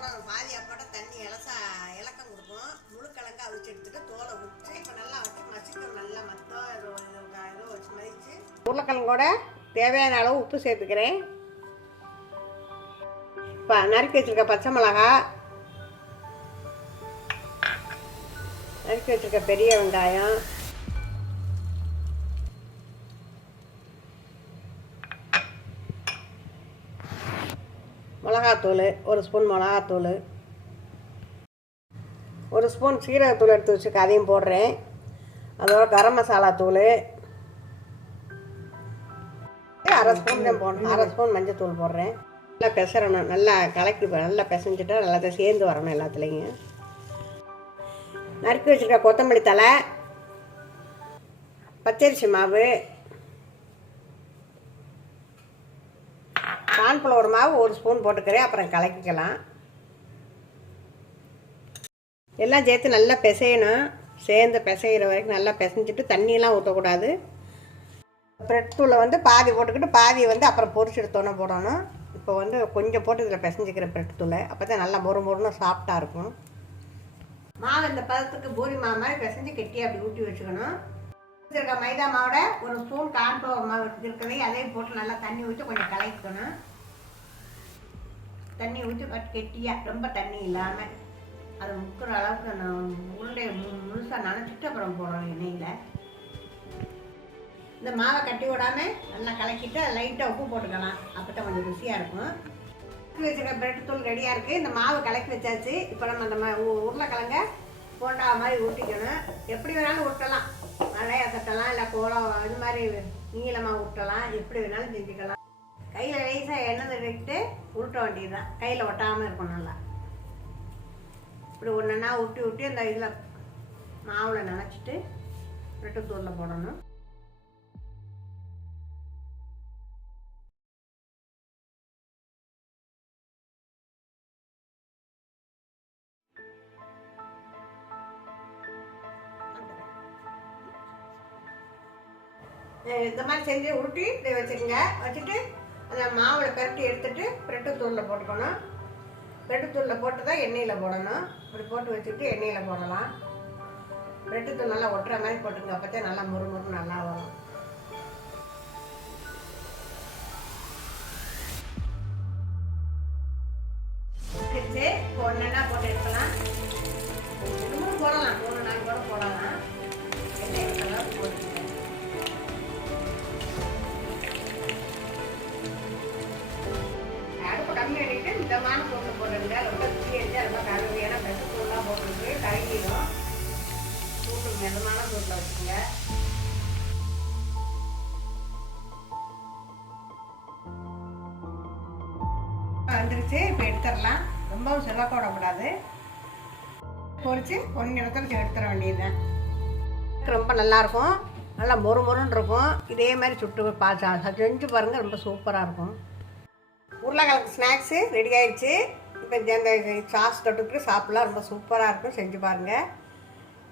கூட ஒரு பாதி தண்ணி இலசா இலக்கம் கொடுப்போம் முழுக்கிழங்கு அவிச்சு எடுத்துட்டு தோலை விட்டு இப்போ நல்லா வச்சு மசிக்கணும் நல்லா மத்தம் ஏதோ ஏதோ வச்சு மதிச்சு. உருளைக்கிழங்கோட தேவையான அளவு உப்பு சேர்த்துக்கிறேன். இப்போ நறுக்கி வச்சுருக்க பச்சை மிளகா நறுக்கி வச்சுருக்க பெரிய வெங்காயம் மிளகாத்தூள் ஒரு ஸ்பூன் மிளகாத்தூள். ஒரு ஸ்பூன் சீரகத்தூள் எடுத்து வச்சுக்க அதையும் போடுறேன். அதோட கரம் மசாலா தூள். அரை ஸ்பூன் தான் போடணும். அரை ஸ்பூன் மஞ்சள் தூள் போடுறேன். நல்லா பெசறணும் நல்லா கலக்கி நல்லா பிசைஞ்சிட்டா நல்லா சேர்ந்து வரணும் எல்லாத்துலேயும். நறுக்கி வச்சுருக்க கொத்தமல்லி தலை பச்சரிசி மாவு கார்ன்ஃப்ளவர் மாவு ஒரு ஸ்பூன் போட்டுக்கிறேன் அப்புறம் கலக்கிக்கலாம். எல்லாம் சேர்த்து நல்லா பிசையணும். சேர்ந்து பிசைகிற வரைக்கும் நல்லா பிசைஞ்சிட்டு தண்ணியெல்லாம் ஊற்றக்கூடாது ப்ரெட் தூளை வந்து பாதி போட்டுக்கிட்டு பாதியை வந்து அப்புறம் பொரிச்சு எடுத்தோன்னே போடணும். இப்போ வந்து கொஞ்சம் போட்டு இதில் பிசைஞ்சிக்கிற ப்ரெட் தூளை. அப்போ தான் நல்லா மொறு மொறுன்னு சாஃப்டாக இருக்கும். மாவு இந்த பதத்துக்கு பூரி மாவு மாதிரி பிசைஞ்சு கெட்டி அப்படி ஊட்டி வச்சுக்கணும். மைதா மாவோட ஒரு ஸ்பூன் கார்ன்ஃப்ளவர் மாவு இருக்கிறதே அதையும் போட்டு நல்லா தண்ணி ஊற்றி கொஞ்சம் கலக்கிக்கணும். தண்ணி ஊற்றி பட் கெட்டியாக ரொம்ப தண்ணி இல்லாமல் அது முக்கிற அளவுக்கு நான் உருண்டையை மு- முழுசா நனைச்சிட்டு அப்புறம் போடணும் எண்ணெயில். இந்த மாவை கட்டி விடாம நல்லா கலக்கிட்டு லைட்டாக உப்பு போட்டுக்கலாம். அப்போ தான் கொஞ்சம் ருசியாக இருக்கும். கலக்கி வச்சுருக்க பிரெட் தூள் ரெடியாக இருக்குது இந்த மாவு கலக்கி வச்சாச்சு. இப்போ நம்ம அந்த மா- உ- உருளைக்கிழங்க போண்டா மாதிரி ஊட்டிக்கணும் எப்படி வேணாலும் ஊட்டலாம். மழையா தட்டலாம் இல்லை கோலம் இது மாதிரி நீளமாக ஊட்டலாம். எப்படி வேணாலும் செஞ்சுக்கலாம். கையில் லேசாக எண்ணெய் தடவிட்டு உருட்ட வேண்டியது தான் கையில் ஒட்டாமல் இருக்கும் நல்லா. இப்படி ஒன்றா உருட்டி உருட்டி அந்த இதில் மாவில் நினச்சிட்டு ரெட்டு தூரில் போடணும். இந்த மாதிரி செஞ்சு உருட்டி இப்படி வச்சுக்கோங்க. வச்சுட்டு அந்த மாவில் பரட்டி எடுத்துட்டு பிரெட்டு தூளில் போட்டுக்கணும். பிரெட்டு தூளில் போட்டு தான் எண்ணெயில் போடணும். இப்படி போட்டு வச்சுட்டு எண்ணெயில் போடலாம். பிரெட்டு தூள் நல்லா ஒட்டுற மாதிரி போட்டுங்க அப்போ தான் நல்லா முறுமுறு நல்லா வரும். வச்சு இப்போ ஒன்றா போட்டு மிதமான சூட்டில் வச்சுக்கோங்க. வந்துருச்சு இப்போ எடுத்துடலாம். ரொம்பவும் சிவக்க போடக்கூடாது பொறிச்சு கொஞ்ச இடத்துல எடுத்துட வேண்டியதுதான். ரொம்ப நல்லாயிருக்கும் நல்லா மொறு மொறுன்னு இருக்கும். இதே மாதிரி சுட்டு பா சா- செஞ்சு பாருங்கள் ரொம்ப சூப்பராக இருக்கும். உருளைக்கிழங்கு ஸ்நாக்ஸு ரெடி ஆயிடுச்சு இப்போ இந்த சாஸ் தொட்டுக்கிட்டு சாப்பிட்லாம். ரொம்ப சூப்பராக இருக்கும். செஞ்சு பாருங்கள்